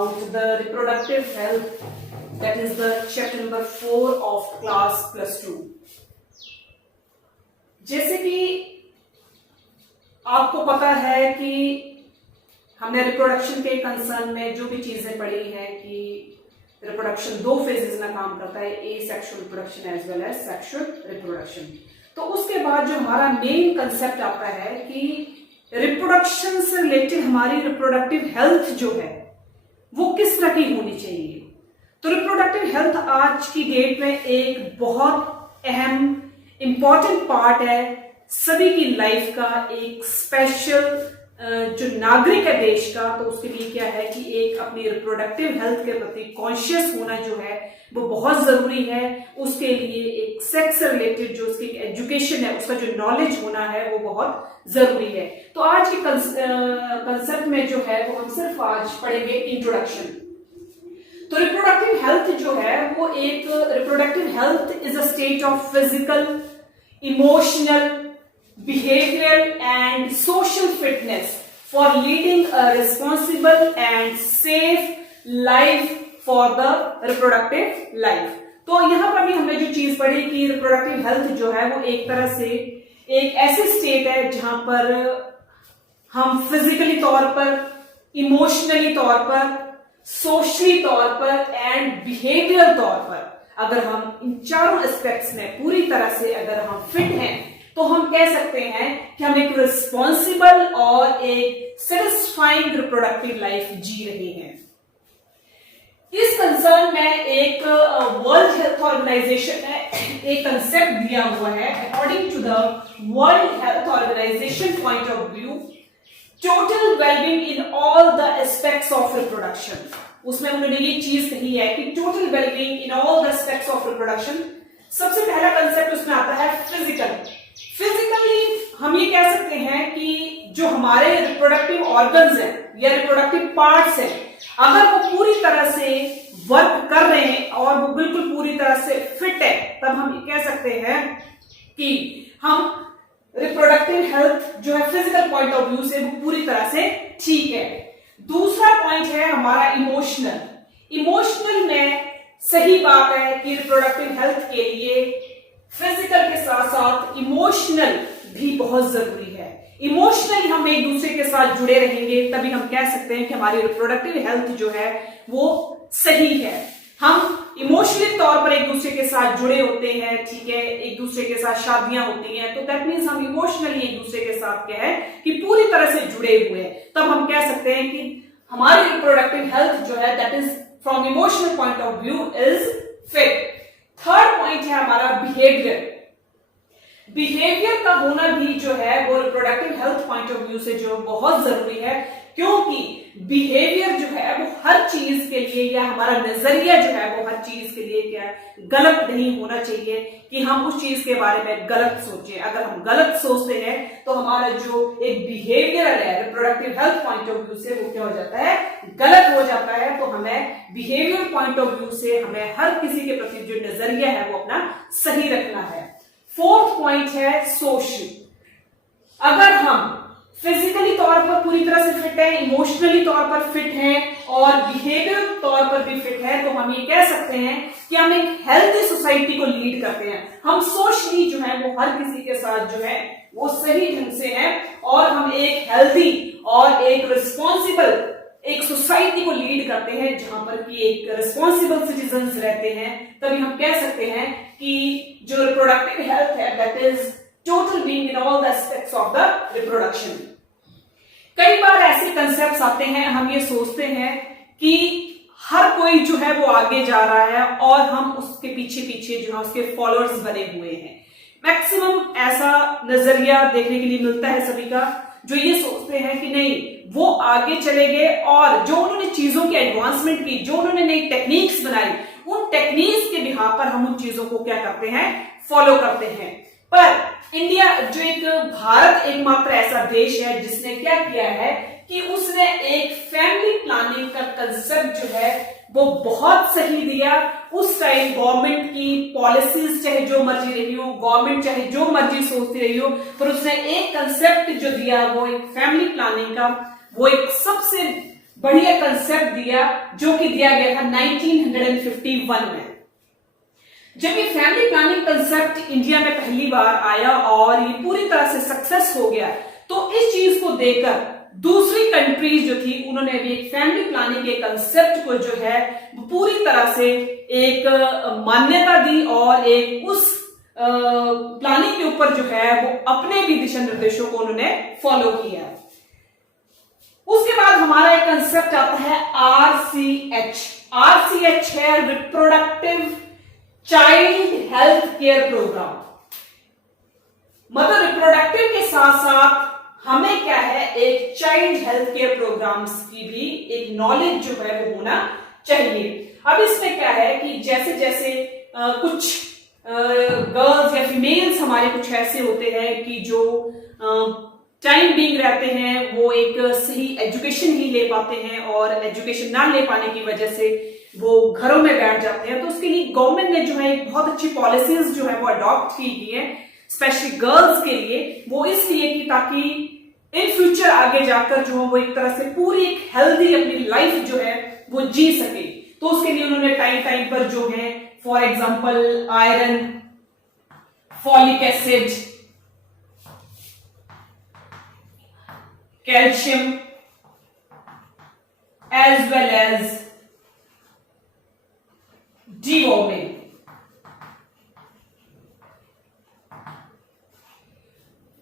about the reproductive health, that is the chapter number 4 of class +2. जैसे कि आपको पता है कि हमने रिप्रोडक्शन के कंसर्न में जो भी चीजें पढ़ी हैं कि रिप्रोडक्शन 2 फेजेस में काम करता है, asexual reproduction as well as sexual reproduction. तो उसके बाद जो हमारा मेन कंसेप्ट आता है कि रिप्रोडक्शन से रिलेटेड हमारी रिप्रोडक्टिव हेल्थ जो है वो किस तरह की होनी चाहिए। तो रिप्रोडक्टिव हेल्थ आज की डेट में एक बहुत अहम इंपॉर्टेंट पार्ट है सभी की लाइफ का, एक स्पेशल जो नागरिक है देश का, तो उसके लिए क्या है कि एक अपनी रिप्रोडक्टिव हेल्थ के प्रति कॉन्शियस होना जो है वो बहुत जरूरी है। उसके लिए एक सेक्स से रिलेटेड जो उसकी एजुकेशन है, उसका जो नॉलेज होना है वो बहुत जरूरी है। तो आज के कंसेप्ट में जो है वो हम सिर्फ आज पढ़ेंगे इंट्रोडक्शन। तो रिप्रोडक्टिव हेल्थ जो है वो एक reproductive health is a state of physical, emotional, behavioral and social fitness for leading a responsible and safe life for the reproductive life। तो यहां पर भी हमने जो चीज पढ़ी कि रिप्रोडक्टिव हेल्थ जो है वो एक तरह से एक ऐसी स्टेट है जहां पर हम फिजिकली तौर पर, इमोशनली तौर पर, सोशली तौर पर एंड बिहेवियरल तौर पर अगर हम इन चारों एस्पेक्ट्स में पूरी तरह से अगर हम फिट हैं तो हम कह सकते हैं कि हम एक रिस्पॉन्सिबल और एक सेटिस्फाइंग रिप्रोडक्टिव लाइफ जी रहे हैं। इस कंसर्न में एक वर्ल्ड हेल्थ ऑर्गेनाइजेशन ने एक कंसेप्ट दिया हुआ है। According to the World Health Organization point of view, total wellbeing in all the aspects of reproduction. उसमें उन्होंने ये चीज कही है कि total wellbeing in all the aspects of reproduction. सबसे पहला कंसेप्ट उसमें आता है फिजिकली हम ये कह सकते हैं कि जो हमारे रिप्रोडक्टिव ऑर्गन्स हैं या रिप्रोडक्टिव पार्ट्स हैं, अगर वो पूरी तरह से वर्क कर रहे हैं और वो बिल्कुल पूरी तरह से फिट है, तब हम ये कह सकते हैं कि हम रिप्रोडक्टिव हेल्थ जो है फिजिकल पॉइंट ऑफ व्यू से वो पूरी तरह से ठीक है। दूसरा पॉइंट है हमारा इमोशनल में सही बात है कि रिप्रोडक्टिव हेल्थ के लिए फिजिकल के साथ साथ इमोशनल भी बहुत जरूरी है। इमोशनली हम एक दूसरे के साथ जुड़े रहेंगे तभी हम कह सकते हैं कि हमारी रिप्रोडक्टिव हेल्थ जो है वो सही है। हम इमोशनली तौर पर एक दूसरे के साथ जुड़े होते हैं, ठीक है, एक दूसरे के साथ शादियां होती हैं, तो दैट मीन्स हम इमोशनली एक दूसरे के साथ क्या है कि पूरी तरह से जुड़े हुए हैं। तब हम कह सकते हैं कि हमारी रिप्रोडक्टिव हेल्थ जो है that is from emotional point of view is fit. Third point है हमारा बिहेवियर का होना भी जो है वो reproductive health point of view से जो बहुत जरूरी है, क्योंकि बिहेवियर जो है वो हर चीज के लिए या हमारा नजरिया जो है वो हर चीज के लिए क्या है गलत नहीं होना चाहिए कि हम उस चीज के बारे में गलत सोचें। अगर हम गलत सोचते हैं तो हमारा जो एक बिहेवियर है reproductive health point of view से वो क्या हो जाता है, गलत हो जाता है। तो हमें बिहेवियर पॉइंट ऑफ व्यू से हमें हर किसी के प्रति जो नजरिया है वो अपना सही रखना है। फोर्थ पॉइंट है सोशल। अगर हम फिजिकली तौर पर पूरी तरह से फिट है, इमोशनली तौर पर फिट है और बिहेवियर तौर पर भी फिट है, तो हम ये कह सकते हैं कि हम एक हेल्थी सोसाइटी को लीड करते हैं। हम सोशली जो है वो हर किसी के साथ जो है वो सही ढंग से है और हम एक हेल्थी और एक रिस्पॉन्सिबल एक सोसाइटी को लीड करते हैं जहां पर कि एक रिस्पॉन्सिबल सिटीजन्स रहते हैं। तभी हम कह सकते हैं कि जो रिप्रोडक्टिव हेल्थ है that is total being in all the aspects of the reproduction. कई बार ऐसे कंसेप्ट्स आते हैं, हम ये सोचते हैं कि हर कोई जो है वो आगे जा रहा है और हम उसके पीछे पीछे जो है उसके फॉलोअर्स बने हुए हैं। मैक्सिमम ऐसा नजरिया देखने के लिए मिलता है सभी का, जो ये सोचते हैं कि नहीं वो आगे चले गए और जो उन्होंने चीजों की एडवांसमेंट की, जो उन्होंने नई टेक्निक्स बनाई, उन टेक्निक्स के बिहाफ पर हम उन चीजों को क्या करते हैं, फॉलो करते हैं। पर इंडिया जो एक भारत एकमात्र ऐसा देश है जिसने क्या किया है कि उसने एक फैमिली प्लानिंग का कंसेप्ट जो है वो बहुत सही दिया। उस टाइम गवर्नमेंट की पॉलिसीज चाहे जो मर्जी रही हो, गवर्नमेंट चाहे जो मर्जी सोचती रही हो, पर उसने एक कंसेप्ट जो दिया वो एक फैमिली प्लानिंग का, वो एक सबसे बढ़िया कंसेप्ट दिया जो कि दिया गया था 1951 में। जब ये फैमिली प्लानिंग कंसेप्ट इंडिया में पहली बार आया और ये पूरी तरह से सक्सेस हो गया, तो इस चीज को देखकर दूसरी कंट्रीज जो थी उन्होंने भी एक फैमिली प्लानिंग के कंसेप्ट को जो है पूरी तरह से एक मान्यता दी और एक उस प्लानिंग के ऊपर जो है वो अपने भी दिशा निर्देशों को उन्होंने फॉलो किया। उसके बाद हमारा एक कंसेप्ट आता है RCH। RCH है reproductive child health care programme. मतलब रिप्रोडक्टिव के साथ साथ हमें क्या है, एक चाइल्ड हेल्थ केयर प्रोग्राम्स की भी एक नॉलेज जो है वो होना चाहिए। अब इसमें क्या है कि जैसे जैसे कुछ गर्ल्स या फीमेल्स हमारे कुछ ऐसे होते हैं कि जो टाइम बीइंग रहते हैं, वो एक सही एजुकेशन ही ले पाते हैं और एजुकेशन ना ले पाने की वजह से वो घरों में बैठ जाते हैं। तो उसके लिए गवर्नमेंट ने जो है एक बहुत अच्छी पॉलिसीज जो है वो अडॉप्ट की गई है स्पेशली गर्ल्स के लिए। वो इसलिए कि ताकि इन फ्यूचर आगे जाकर जो वो एक तरह से पूरी एक हेल्दी अपनी लाइफ जो है वो जी सके। तो उसके लिए उन्होंने टाइम टाइम पर जो है for example iron, folic acid, calcium as well as deworming.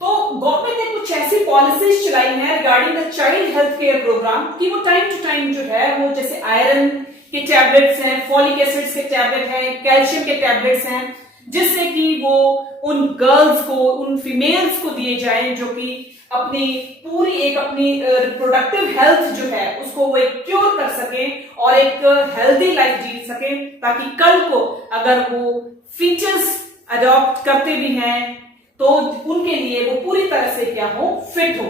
तो गवर्नमेंट ने कुछ ऐसी पॉलिसीज चलाई हैं regarding the child health care programme कि वो टाइम टू टाइम जो है वो जैसे आयरन के टैबलेट्स हैं, फॉलिक एसिड्स के टैबलेट हैं, कैल्शियम के टैबलेट्स हैं, जिससे कि वो उन गर्ल्स को, उन फीमेल्स को दिए जाएं जो कि अपनी पूरी एक अपनी रिप्रोडक्टिव हेल्थ जो है उसको वो एक क्योर कर सके और एक हेल्दी लाइफ जी सके, ताकि कल को अगर वो फीचर्स अडॉप्ट करते भी हैं तो उनके लिए वो पूरी तरह से क्या हो, फिट हो।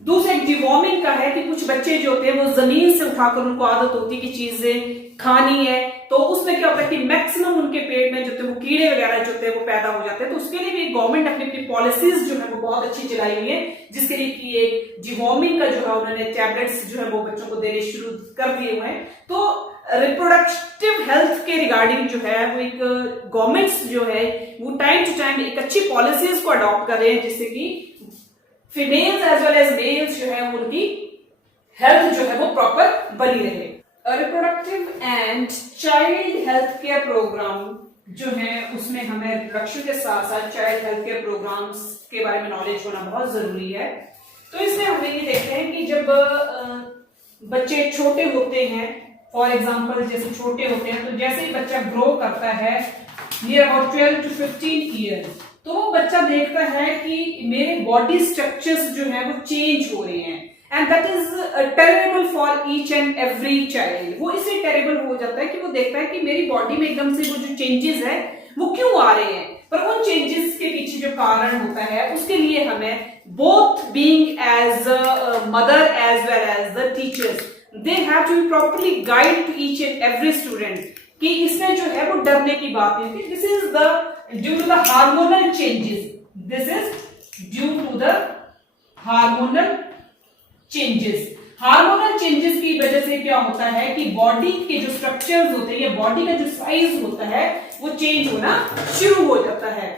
दूसरा एक डिवॉर्मिंग का है कि कुछ बच्चे जो होते हैं वो जमीन से उठाकर उनको आदत होती है कि चीजें खानी है, तो उसमें क्या होता है कि मैक्सिमम उनके पेट में जो थे वो कीड़े वगैरह जो थे वो पैदा हो जाते हैं। तो उसके लिए भी गवर्नमेंट अपनी अपनी पॉलिसीज जो है वो बहुत अच्छी चलाई हुई है, जिसके लिए कि एक डिवॉर्मिंग का जो है उन्होंने टैबलेट्स जो है वो बच्चों को देने शुरू कर दिए हुए हैं। तो रिप्रोडक्टिव हेल्थ के रिगार्डिंग जो है वो एक गवर्नमेंट्स जो है वो टाइम टू टाइम एक अच्छी पॉलिसीज को अडॉप्ट कर रहे हैं, जिससे कि females as well as males जो है उनकी हेल्थ जो है वो प्रॉपर बनी रहे। Reproductive and child health care programme जो है उसमें हमें रिप्रोडक्शन के साथ साथ चाइल्ड हेल्थ केयर प्रोग्राम्स के बारे में नॉलेज होना बहुत जरूरी है। तो इसमें हमें ये देखते हैं कि जब बच्चे छोटे होते हैं, फॉर एग्जाम्पल जैसे छोटे होते हैं, तो जैसे ही बच्चा ग्रो करता है नियर अबाउट 12 to 15 ईयर्स, तो वो बच्चा देखता है कि मेरे बॉडी स्ट्रक्चर्स जो है वो चेंज हो रहे हैं, and that is terrible for each and every child. वो इसलिए टेरेबल हो जाता है कि वो देखता है कि मेरी बॉडी में एकदम से वो जो चेंजेस है वो क्यों आ रहे हैं, पर उन चेंजेस के पीछे जो कारण होता है उसके लिए हमें both being as mother as well as the teachers they have to be properly guide to each and every student कि इसमें जो है वो डरने की बात नहीं है। This is the due to the hormonal changes, this is due to the hormonal changes. Hormonal changes की वजह से क्या होता है कि बॉडी के जो स्ट्रक्चर्स होते हैं या बॉडी का जो साइज होता है वो चेंज होना शुरू हो जाता है।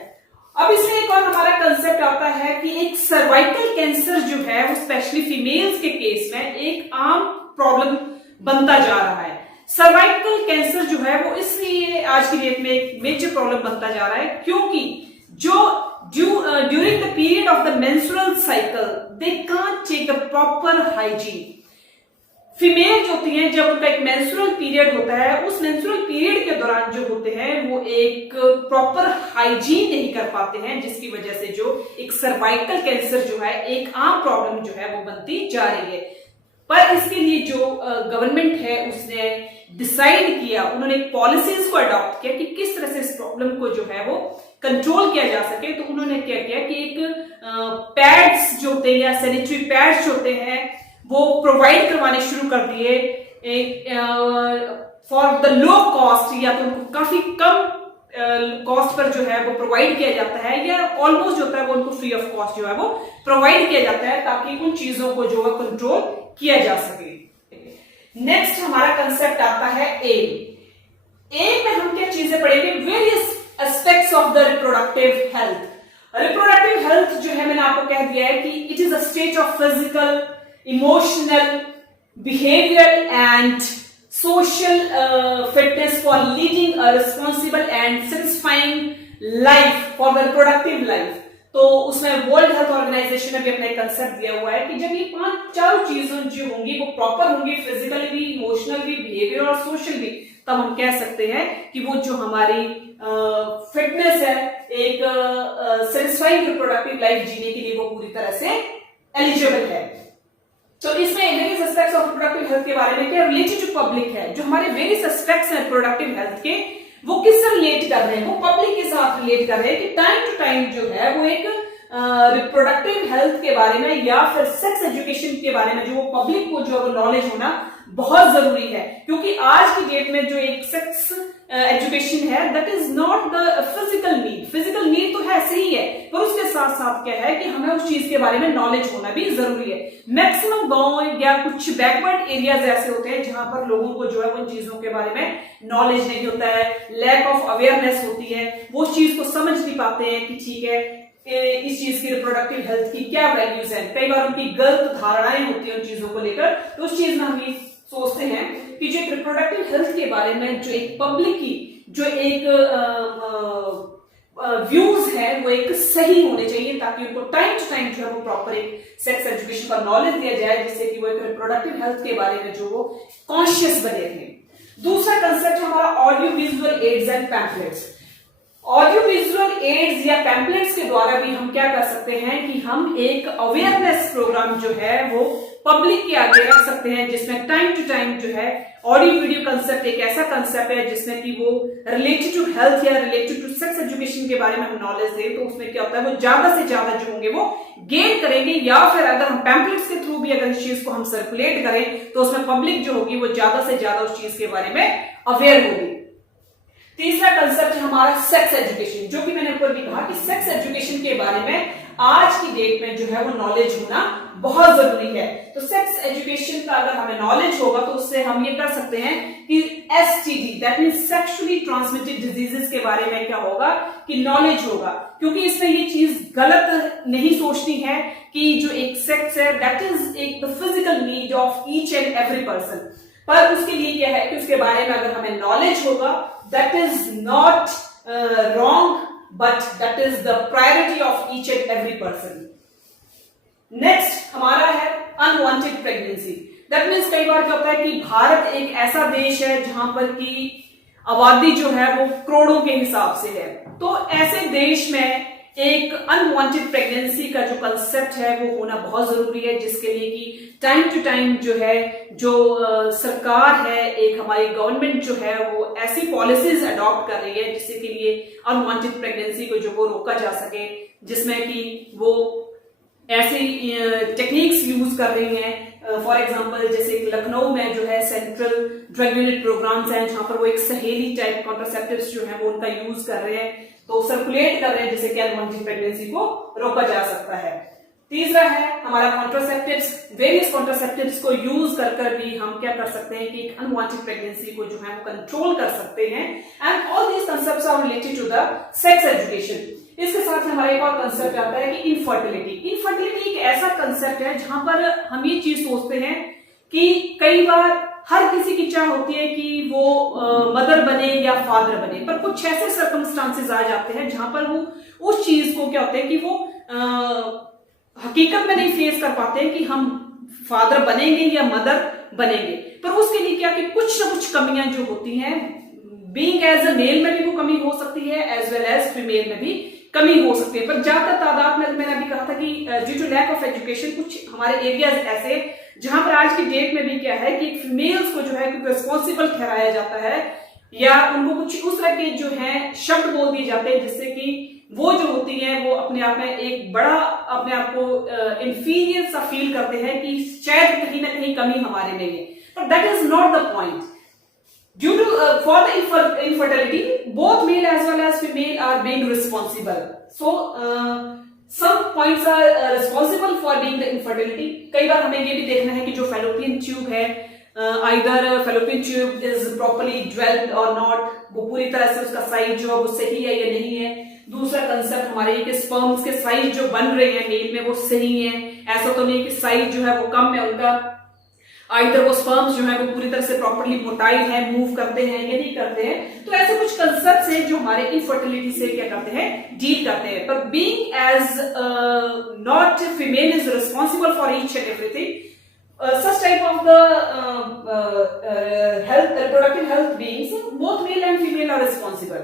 अब इसमें एक और हमारा कंसेप्ट आता है कि एक सर्वाइकल कैंसर जो है वो स्पेशली फीमेल्स के केस में एक आम प्रॉब्लम बनता जा रहा है। सर्वाइकल कैंसर जो है वो इसलिए आज की डेट में एक मेजर प्रॉब्लम बनता जा रहा है क्योंकि जो during the period of the menstrual cycle they can't take the proper hygiene. Female जो होती हैं जब उनका एक मेंस्ट्रुअल पीरियड होता है, उस मेंस्ट्रुअल पीरियड के दौरान जो होते हैं वो एक प्रॉपर हाइजीन नहीं कर पाते हैं, जिसकी वजह से जो एक सर्वाइकल कैंसर जो है एक आम प्रॉब्लम जो है वो बनती जा रही है। पर इसके लिए जो गवर्नमेंट है उसने डिसाइड किया, उन्होंने पॉलिसीज को अडॉप्ट किया कि किस तरह से इस प्रॉब्लम को जो है वो कंट्रोल किया जा सके। तो उन्होंने क्या किया कि एक पैड्स जो होते हैं या सैनिटरी पैड्स होते हैं वो प्रोवाइड करवाने शुरू कर दिए फॉर द लो कॉस्ट, या तो उनको काफी कम कॉस्ट पर जो है वो प्रोवाइड किया जाता है या ऑलमोस्ट जो होता है वो उनको फ्री ऑफ कॉस्ट जो है वो प्रोवाइड किया जाता है ताकि उन चीजों को जो है कंट्रोल किया जा सके। नेक्स्ट हमारा कंसेप्ट आता है एम। एम में हम क्या चीजें पढ़ेंगे, various aspects of the reproductive health. Reproductive health जो है मैंने आपको कह दिया है कि it is a state of physical, emotional, behavioural and social fitness for leading a responsible and satisfying life for the reproductive life। तो उसमें वर्ल्ड हेल्थ ऑर्गेनाइजेशन ने भी अपना एक कंसेप्ट दिया हुआ है कि जब ये चारों चीजें जो होंगी वो प्रॉपर होंगी, फिजिकली भी, इमोशनल भी, बिहेवियर और सोशल भी, तब हम कह सकते हैं कि वो जो हमारी फिटनेस है, एक सेटिस्फाइंग रिप्रोडक्टिव लाइफ जीने के लिए वो पूरी तरह से एलिजिबल है। तो इसमें various aspects of reproductive health के बारे में क्या रिलेटेड टू पब्लिक है, जो हमारे वेरियस एस्पेक्ट्स हैं रिप्रोडक्टिव हेल्थ के, वो किससे रिलेट कर रहे हैं, वो पब्लिक के साथ रिलेट कर रहे हैं कि टाइम टू टाइम जो है वो एक रिप्रोडक्टिव हेल्थ के बारे में या फिर सेक्स एजुकेशन के बारे में जो वो पब्लिक को जो नॉलेज होना बहुत जरूरी है। क्योंकि आज की डेट में जो एक सेक्स एजुकेशन है that is not the physical need. Physical need तो है, सही है, पर उसके साथ साथ क्या है कि हमें उस चीज के बारे में नॉलेज होना भी जरूरी है। मैक्सिमम गांव या कुछ बैकवर्ड एरियाज ऐसे होते हैं जहां पर लोगों को जो है उन चीजों के बारे में नॉलेज नहीं होता है, लैक ऑफ अवेयरनेस होती है, वो चीज को समझ नहीं पाते हैं कि ठीक है इस चीज की रिप्रोडक्टिव हेल्थ की क्या वैल्यूज है। कई बार उनकी गलत धारणाएं होती है उन चीजों को लेकर, तो उस चीज में हम ये सोचते हैं कि जो एक रिप्रोडक्टिव हेल्थ के बारे में जो एक पब्लिक की जो एक व्यूज है वो एक सही होने चाहिए, ताकि उनको टाइम टू टाइम जो है वो प्रॉपर एक सेक्स एजुकेशन का नॉलेज दिया जाए, जिससे कि वो एक रिप्रोडक्टिव हेल्थ के बारे में जो वो कॉन्शियस बने रहे। दूसरा कंसेप्ट हमारा audio visual aids and pamphlets. Audio visual aids या पैम्पलेट्स के द्वारा भी हम क्या कर सकते हैं कि हम एक अवेयरनेस प्रोग्राम जो है वो पब्लिक के आगे रख सकते हैं, जिसमें टाइम टू टाइम जो है ऑडियो वीडियो कंसेप्ट एक ऐसा कंसेप्ट है जिसमें कि वो रिलेटेड टू हेल्थ या रिलेटेड टू सेक्स एजुकेशन के बारे में हम नॉलेज दें, तो उसमें क्या होता है वो ज्यादा से ज्यादा जो होंगे वो गेन करेंगे। या फिर अगर हम पैम्पलेट्स के थ्रू भी अगर इस चीज को हम सर्कुलेट करें तो उसमें पब्लिक जो होगी वो ज्यादा से ज्यादा उस चीज के बारे में अवेयर होगी। तीसरा कंसेप्ट है हमारा सेक्स एजुकेशन, जो कि मैंने ऊपर भी कहा कि सेक्स एजुकेशन के बारे में आज की डेट में जो है वो नॉलेज होना बहुत जरूरी है। तो सेक्स एजुकेशन का अगर हमें नॉलेज होगा तो उससे हम ये कर सकते हैं कि STD that means sexually transmitted diseases के बारे में क्या होगा कि नॉलेज होगा, क्योंकि इसमें ये चीज गलत नहीं सोचनी है कि जो एक सेक्स है दैट इज एक physical need of each and every person, पर उसके लिए क्या है कि उसके बारे में अगर हमें नॉलेज होगा that is not wrong but that is the priority of each and every person. Next हमारा है अनवांटेड प्रेगनेंसी। दैट मीन्स कई बार क्या होता है कि भारत एक ऐसा देश है जहां पर की आबादी जो है वो करोड़ों के हिसाब से है, तो ऐसे देश में एक अनवांटेड प्रेगनेंसी का जो कंसेप्ट है वो होना बहुत जरूरी है, जिसके लिए कि टाइम टू टाइम जो है जो सरकार है, एक हमारी गवर्नमेंट जो है वो ऐसी पॉलिसीज अडॉप्ट कर रही है जिससे के लिए अनवांटेड प्रेगनेंसी को जो वो रोका जा सके, जिसमें कि वो ऐसी टेक्निक्स यूज कर रही हैं। फॉर एग्जांपल जैसे लखनऊ में जो है सेंट्रल ड्रग यूनिट प्रोग्राम्स हैं जहां पर वो एक सहेली टाइप कॉन्ट्रासेप्टिव्स जो है वो उनका यूज कर रहे हैं, तो सर्कुलेट कर रहे हैं जिससे कि अनवांटेड प्रेगनेंसी को रोका जा सकता है। तीसरा है हमारा कॉन्ट्रासेप्टिव्स। वेरियस कॉन्ट्रासेप्टिव्स को यूज कर भी हम क्या कर सकते हैं कि एक अनवांटेड प्रेगनेंसी को जो है वो कंट्रोल कर सकते हैं। And all these concepts are related to the sex education. इसके साथ हमारा एक और कंसेप्ट आता है कि इनफर्टिलिटी। इनफर्टिलिटी एक ऐसा कंसेप्ट है जहां पर हम ये चीज सोचते हैं कि कई बार हर किसी की चाह होती है कि वो मदर बने या फादर बने, पर कुछ ऐसे सर्कमस्टांसेस आ जाते हैं जहां पर वो उस चीज को क्या होते हैं कि वो हकीकत में नहीं फेस कर पाते हैं कि हम फादर बनेंगे या मदर बनेंगे, पर उसके लिए क्या कि कुछ ना कुछ कमियां जो होती हैं, बीइंग एज अ मेल में भी वो कमी हो सकती है एज वेल एज फीमेल में भी कमी हो सकती है। पर ज्यादातर तादाद में मैंने अभी कहा था कि due to lack of education कुछ हमारे एरियाज ऐसे जहां पर आज की डेट में भी क्या है कि फीमेल्स को जो है रिस्पॉन्सिबल ठहराया जाता है या उनको कुछ उस तरह के जो है शब्द बोल दिए जाते हैं जिससे कि वो जो होती है वो अपने आप में एक बड़ा अपने आप को इंफीरियर सा फील करते हैं कि शायद कहीं ना कहीं कमी हमारे में है, पर that is not the point. Due to for the infertility, both male as well as female are being responsible. So some points are responsible for being the infertility. कई बार हमें ये भी देखना है कि जो फैलोपियन ट्यूब है either fallopian tube is properly developed और नॉट, वो पूरी तरह से उसका साइज जो है वो सही है या नहीं है। दूसरा कंसेप्ट हमारे ये कि स्पर्म्स के साइज जो बन रहे हैं मेल में वो सही है, ऐसा तो नहीं कि साइज जो है वो कम है उनका, आइदर वो स्पर्म्स जो है वो पूरी तरह से प्रॉपरली मोटाइल है, मूव करते हैं या नहीं करते हैं। तो ऐसे कुछ कंसेप्ट्स हैं जो हमारे इनफर्टिलिटी से क्या करते हैं, डील करते हैं। पर being as not female is responsible for each and everything, such type of the reproductive health beings, both male and female are responsible.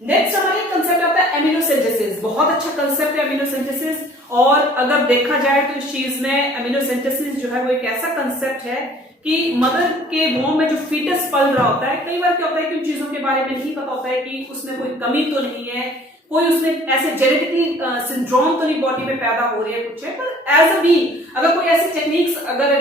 Next हमारे कंसेप्ट आता है एमिनोसिंथेसिस। बहुत अच्छा कंसेप्ट है एमिनोसिंथेसिस, और अगर देखा जाए तो इस चीज में एमिनोसिंथेसिस जो है वो एक ऐसा कंसेप्ट है कि मदर के वोम में जो फीटस पल रहा होता है, कई बार क्या होता है कि उन चीजों के बारे में नहीं पता होता है कि उसमें कोई कमी तो नहीं है, कोई उसमें ऐसे जेनेटिकली सिंड्रोम तो नहीं बॉडी में पैदा हो रही है कुछ है। पर एज अ बीइंग अगर कोई ऐसी टेक्निक्स अगर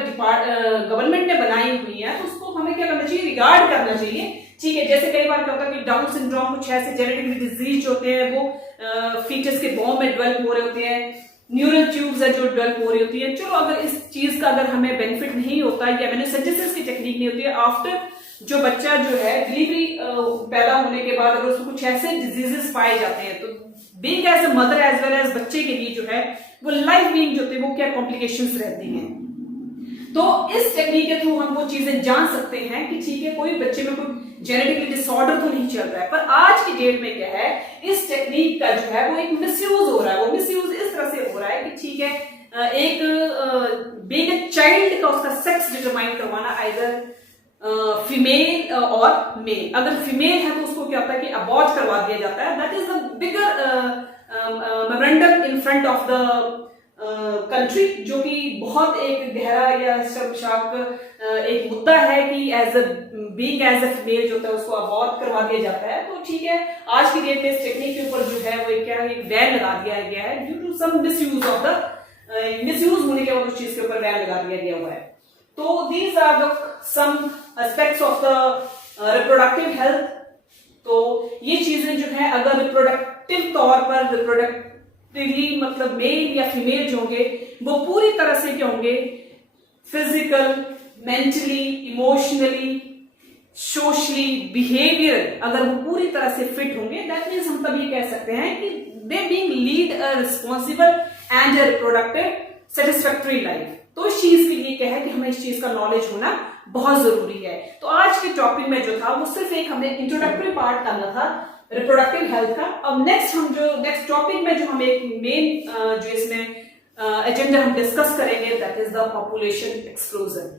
गवर्नमेंट ने बनाई हुई है तो उसको हमें क्या करना चाहिए, रिगार्ड करना चाहिए। ठीक है, जैसे कई बार क्या होता है कि डाउन सिंड्रोम, कुछ ऐसे जेनेटिकली डिजीज होते हैं वो फीटस के बॉम में डेवलप हो रहे होते हैं, न्यूरल ट्यूब्स है जो डेवलप हो रही होती है। चलो अगर इस चीज का अगर हमें बेनिफिट नहीं होता या एमिनोसिंथेसिस की टेक्निक नहीं होती है, आफ्टर जो बच्चा जो है डिलीवरी पैदा होने के बाद अगर उसको कुछ ऐसे डिजीजेस पाए जाते हैं तो being as a mother as well as बच्चे के लिए जो है वो लाइफ बीइंग जो होती है वो क्या कॉम्प्लिकेशंस रहती हैं। तो इस टेक्निक के थ्रू हम वो चीजें जान सकते हैं कि ठीक है कोई बच्चे में कोई जेनेटिकली डिसऑर्डर तो नहीं चल रहा है। पर आज की डेट में क्या है, इस टेक्निक का जो है वो एक मिसयूज हो रहा है। वो मिसयूज इस तरह से हो रहा है कि ठीक है एक बीइंग ए चाइल्ड का उसका सेक्स डिटरमाइन करवाना, आइदर फीमेल और मेल। अगर फीमेल है तो उसको क्या होता है कि अबॉर्ट करवा दिया जाता है। That is the bigger memorandum in front of the country, जो कि बहुत एक गहरा या शर्मशाक एक मुद्दा है कि as being as a female जो होता है उसको अबॉर्ट करवा दिया जाता है। तो ठीक है, आज की डेट में इस टेक्निक के ऊपर जो है वो क्या एक बैन लगा दिया गया है due to some misuse of the misuse होने के बाद उस चीज के ऊपर बैन लगा दिया गया हुआ है। तो these are the some aspects of the reproductive health. तो ये चीजें जो है अगर रिप्रोडक्टिव तौर पर रिप्रोडक्टिवली मतलब मेल या फीमेल जो होंगे वो पूरी तरह से क्या होंगे, physical, mentally, emotionally, socially, behaviour अगर वो पूरी तरह से फिट होंगे, दैट मीन्स हम तब ये कह सकते हैं कि they being lead a responsible and a reproductive satisfactory life. तो इस चीज के लिए क्या है कि हमें इस चीज का नॉलेज होना बहुत जरूरी है। तो आज के टॉपिक में जो था वो सिर्फ एक हमने इंट्रोडक्टरी पार्ट करना था रिप्रोडक्टिव हेल्थ का। अब नेक्स्ट टॉपिक में जो हम एक मेन जो इसमें एजेंडा हम डिस्कस करेंगे that is the population explosion.